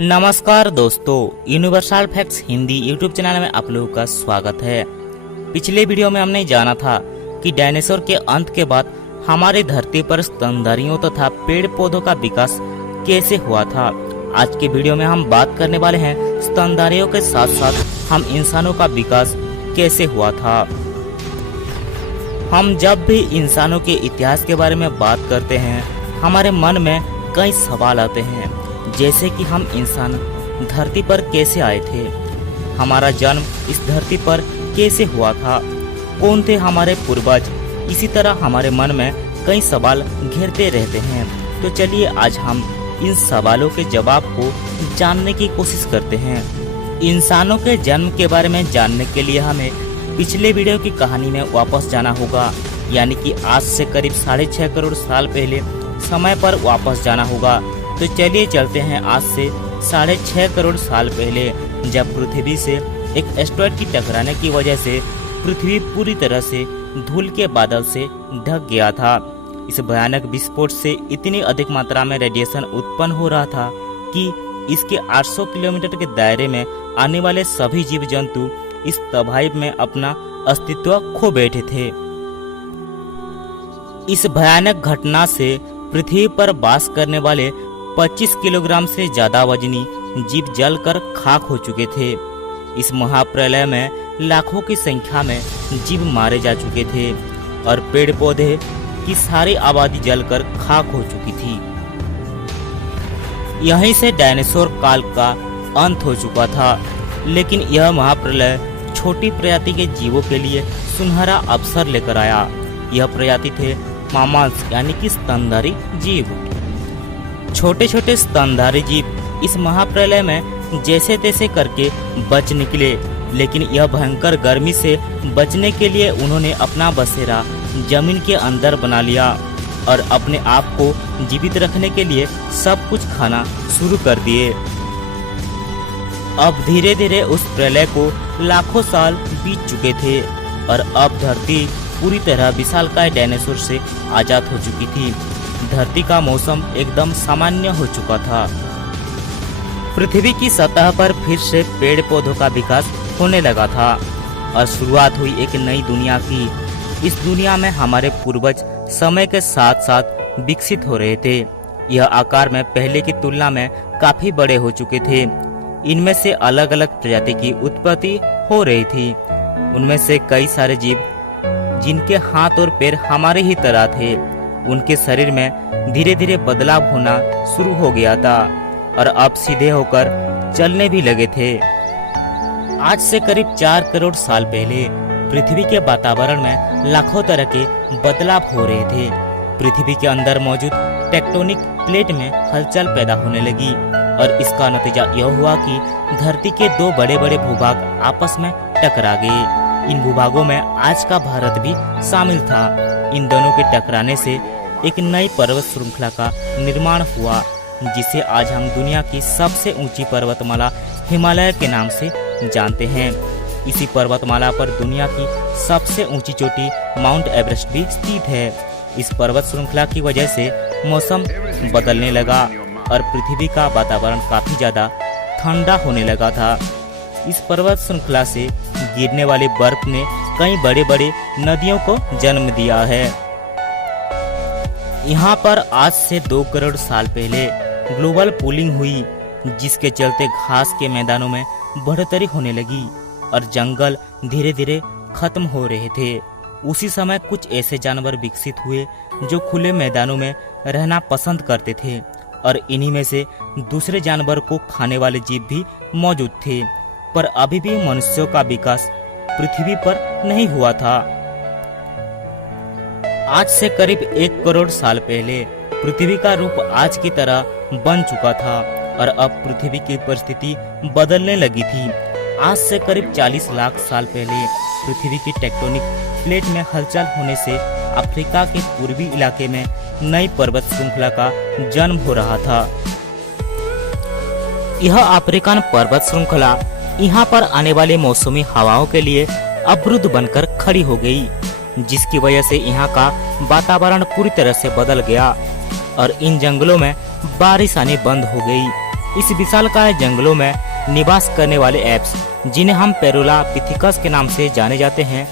नमस्कार दोस्तों, universal facts Hindi YouTube channel में आप लोगों का स्वागत है। पिछले वीडियो में हमने जाना था कि डायनासोर के अंत के बाद हमारी धरती पर स्तनधारियों तथा पेड़ पौधों का विकास कैसे हुआ था। आज के वीडियो में हम बात करने वाले हैं स्तनधारियों के साथ साथ हम इंसानों का विकास कैसे हुआ था। हम जब भी इंसानों के इतिहास के बारे में बात करते हैं, हमारे मन में कई सवाल आते हैं, जैसे कि हम इंसान धरती पर कैसे आए थे, हमारा जन्म इस धरती पर कैसे हुआ था, कौन थे हमारे पूर्वज। इसी तरह हमारे मन में कई सवाल घेरते रहते हैं। तो चलिए आज हम इन सवालों के जवाब को जानने की कोशिश करते हैं। इंसानों के जन्म के बारे में जानने के लिए हमें पिछले वीडियो की कहानी में वापस जाना होगा, यानी कि आज से करीब 6.5 करोड़ साल पहले समय पर वापस जाना होगा। तो चलिए चलते हैं आज से 6.5 करोड़ साल पहले, जब पृथ्वी से एक एस्टेरॉयड की टकराने की वजह से पृथ्वी पूरी तरह से धूल के बादल से ढक गया था। इस भयानक विस्फोट से इतनी अधिक मात्रा में रेडिएशन उत्पन्न हो रहा था कि इसके 800 किलोमीटर के दायरे में आने वाले सभी जीव जंतु इस तबाही में अपना अस्तित्व खो बैठे थे। इस भयानक घटना से पृथ्वी पर वास करने वाले 25 किलोग्राम से ज्यादा वजनी जीव जलकर खाक हो चुके थे। इस महाप्रलय में लाखों की संख्या में जीव मारे जा चुके थे और पेड़ पौधे की सारी आबादी जलकर खाक हो चुकी थी। यहीं से डायनासोर काल का अंत हो चुका था। लेकिन यह महाप्रलय छोटी प्रजाति के जीवों के लिए सुनहरा अवसर लेकर आया। यह प्रजाति थे मामल्स, यानी कि स्तनधारी जीव। छोटे छोटे स्तनधारी जीव इस महाप्रलय में जैसे तैसे करके बच निकले, लेकिन यह भयंकर गर्मी से बचने के लिए उन्होंने अपना बसेरा जमीन के अंदर बना लिया और अपने आप को जीवित रखने के लिए सब कुछ खाना शुरू कर दिए। अब धीरे धीरे उस प्रलय को लाखों साल बीत चुके थे और अब धरती पूरी तरह विशालकाय डायनासोर से आजाद हो चुकी थी। धरती का मौसम एकदम सामान्य हो चुका था। पृथ्वी की सतह पर फिर से पेड़ पौधों का विकास होने लगा था और शुरुआत हुई एक नई दुनिया की। इस दुनिया में हमारे पूर्वज समय के साथ साथ विकसित हो रहे थे। यह आकार में पहले की तुलना में काफी बड़े हो चुके थे। इनमें से अलग अलग प्रजाति की उत्पत्ति हो रही थी। उनमें से कई सारे जीव जिनके हाथ और पैर हमारे ही तरह थे, उनके शरीर में धीरे धीरे बदलाव होना शुरू हो गया था और अब सीधे होकर चलने भी लगे थे। आज से करीब 4 करोड़ साल पहले पृथ्वी के वातावरण में लाखों तरह के बदलाव हो रहे थे। पृथ्वी के अंदर मौजूद टेक्टोनिक प्लेट में हलचल पैदा होने लगी और इसका नतीजा यह हुआ कि धरती के 2 बड़े बड़े भूभाग आपस में टकरा गए। इन भूभागों में आज का भारत भी शामिल था। इन दोनों के टकराने से एक नई पर्वत श्रृंखला का निर्माण हुआ, जिसे आज हम दुनिया की सबसे ऊंची पर्वतमाला हिमालय के नाम से जानते हैं। इसी पर्वतमाला पर दुनिया की सबसे ऊंची चोटी माउंट एवरेस्ट भी स्थित है। इस पर्वत श्रृंखला की वजह से मौसम बदलने लगा और पृथ्वी का वातावरण काफी ज्यादा ठंडा होने लगा था। इस पर्वत श्रृंखला से गिरने वाले बर्फ ने कई बड़े बड़े नदियों को जन्म दिया है। यहाँ पर आज से 2 करोड़ साल पहले ग्लोबल कूलिंग हुई, जिसके चलते घास के मैदानों में बढ़ोतरी होने लगी और जंगल धीरे धीरे खत्म हो रहे थे। उसी समय कुछ ऐसे जानवर विकसित हुए जो खुले मैदानों में रहना पसंद करते थे और इन्हीं में से दूसरे जानवर को खाने वाले जीव भी मौजूद थे। पर अभी भी मनुष्यों का विकास पृथ्वी पर नहीं हुआ था। आज से करीब 1 करोड़ साल पहले पृथ्वी का रूप आज की तरह बन चुका था और अब पृथ्वी की परिस्थिति बदलने लगी थी। आज से करीब 40 लाख साल पहले पृथ्वी की टेक्टोनिक प्लेट में हलचल होने से अफ्रीका के पूर्वी इलाके में नई पर्वत श्रृंखला का जन्म हो रहा था। यह अफ्रीकन पर्वत श्रृंखला यहाँ पर आने वाले मौसमी हवाओं के लिए अवरुद्ध बनकर खड़ी हो गई, जिसकी वजह से यहाँ का वातावरण पूरी तरह से बदल गया और इन जंगलों में बारिश आनी बंद हो गई। इस विशालकाय जंगलों में निवास करने वाले एप्स, जिन्हें हम पेरोलापिथिकस के नाम से जाने जाते हैं,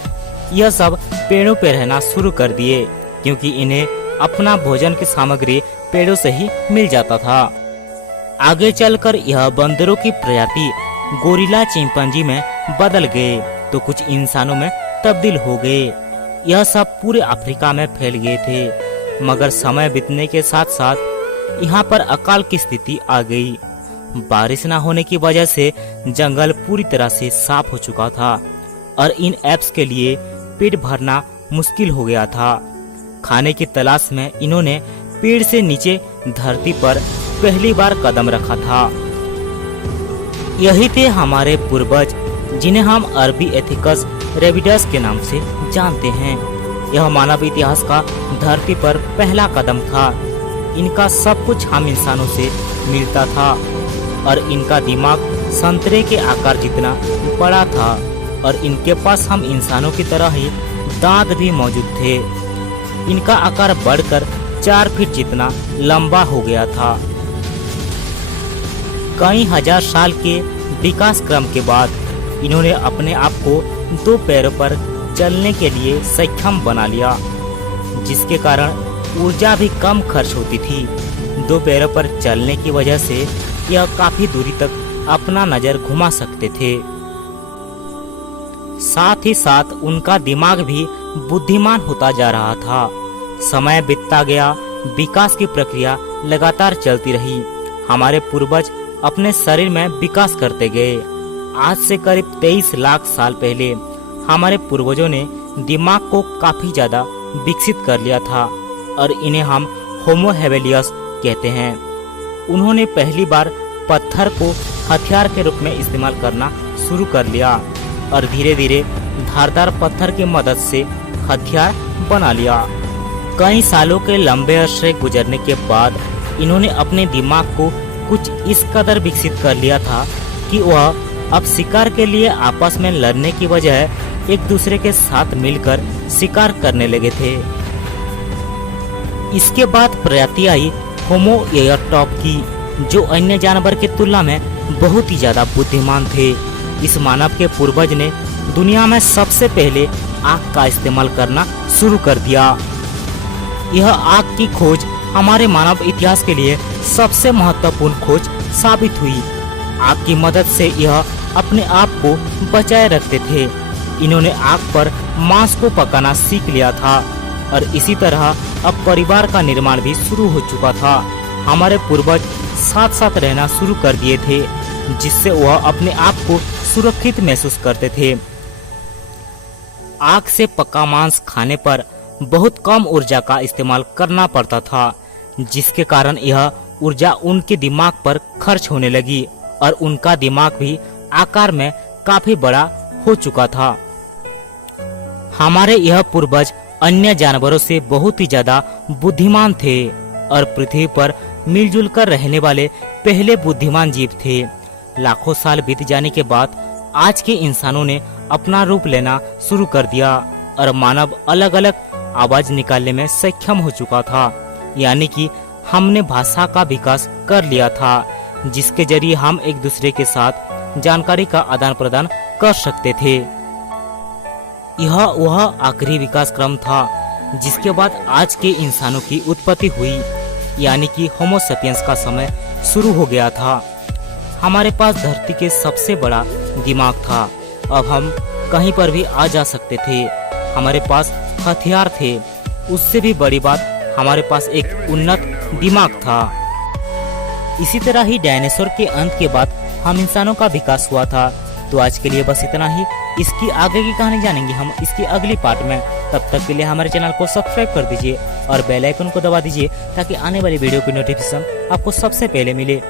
यह सब पेड़ों पर रहना शुरू कर दिए, क्योंकि इन्हें अपना भोजन की सामग्री पेड़ों से ही मिल जाता था। आगे चलकर यह बंदरों की प्रजाति गोरिल्ला चिंपांजी में बदल गए तो कुछ इंसानों में तब्दील हो गए। यह सब पूरे अफ्रीका में फैल गए थे, मगर समय बीतने के साथ साथ यहाँ पर अकाल की स्थिति आ गई। बारिश न होने की वजह से जंगल पूरी तरह से साफ हो चुका था और इन एप्स के लिए पेट भरना मुश्किल हो गया था। खाने की तलाश में इन्होंने पेड़ से नीचे धरती पर पहली बार कदम रखा था। यही थे हमारे पूर्वज, जिन्हें हम अरबी एथिकस रेविडस के नाम से जानते हैं। यह मानव इतिहास का धरती पर पहला कदम था। इनका सब कुछ हम इंसानों से मिलता था और इनका दिमाग संतरे के आकार जितना बड़ा था और इनके पास हम इंसानों की तरह ही दांत भी मौजूद थे। इनका आकार बढ़कर 4 फीट जितना लंबा हो गया था। कई हजार साल के विकास क्रम के बाद इन्होंने अपने आप को 2 पैरों पर चलने के लिए सक्षम बना लिया, जिसके कारण ऊर्जा भी कम खर्च होती थी। 2 पैरों पर चलने की वजह से यह काफी दूरी तक अपना नजर घुमा सकते थे। साथ ही साथ उनका दिमाग भी बुद्धिमान होता जा रहा था। समय बीतता गया, विकास की प्रक्रिया लगातार चलती रही। हमारे पूर्वज अपने शरीर में विकास करते गए। आज से करीब 23 लाख साल पहले हमारे पूर्वजों ने दिमाग को काफी ज्यादा विकसित कर लिया था और इन्हें हम होमो हेबिलियस कहते हैं। उन्होंने पहली बार पत्थर को हथियार के रूप में इस्तेमाल करना शुरू कर लिया और धीरे धीरे धारदार पत्थर की मदद से हथियार बना लिया। कई सालों के लंबे अरसे गुजरने के बाद इन्होंने अपने दिमाग को कुछ इस कदर विकसित कर लिया था कि वह अब शिकार के लिए आपस में लड़ने की बजाय एक दूसरे के साथ मिलकर शिकार करने लगे थे। इसके बाद प्रजाति आई होमो इरेक्टस की, जो अन्य जानवर की तुलना में बहुत ही ज्यादा बुद्धिमान थे। इस मानव के पूर्वज ने दुनिया में सबसे पहले आग का इस्तेमाल करना शुरू कर दिया। यह आग की खोज हमारे मानव इतिहास के लिए सबसे महत्वपूर्ण खोज साबित हुई। आग की मदद से यह अपने आप को बचाए रखते थे। इन्होंने आग पर मांस को पकाना सीख लिया था और इसी तरह अब परिवार का निर्माण भी शुरू हो चुका था। हमारे पूर्वज साथ साथ रहना शुरू कर दिए थे, जिससे वह अपने आप को सुरक्षित महसूस करते थे। आग से पका मांस खाने पर बहुत कम ऊर्जा का इस्तेमाल करना पड़ता था, जिसके कारण यह ऊर्जा उनके दिमाग पर खर्च होने लगी और उनका दिमाग भी आकार में काफी बड़ा हो चुका था। हमारे यह पूर्वज अन्य जानवरों से बहुत ही ज्यादा बुद्धिमान थे और पृथ्वी पर मिलजुल कर रहने वाले पहले बुद्धिमान जीव थे। लाखों साल बीत जाने के बाद आज के इंसानों ने अपना रूप लेना शुरू कर दिया और मानव अलग अलग आवाज निकालने में सक्षम हो चुका था, यानी कि हमने भाषा का विकास कर लिया था, जिसके जरिए हम एक दूसरे के साथ जानकारी का आदान प्रदान कर सकते थे। यह वह आखिरी विकास क्रम था जिसके बाद आज के इंसानों की उत्पत्ति हुई, यानी कि होमो सेपियंस का समय शुरू हो गया था। हमारे पास धरती के सबसे बड़ा दिमाग था। अब हम कहीं पर भी आ जा सकते थे। हमारे पास हथियार थे। उससे भी बड़ी बात, हमारे पास एक उन्नत दिमाग था। इसी तरह ही डायनासोर के अंत के बाद हम इंसानों का विकास हुआ था। तो आज के लिए बस इतना ही। इसकी आगे की कहानी जानेंगे हम इसकी अगली पार्ट में। तब तक के लिए हमारे चैनल को सब्सक्राइब कर दीजिए और बेल आइकन को दबा दीजिए ताकि आने वाली वीडियो की नोटिफिकेशन आपको सबसे पहले मिले।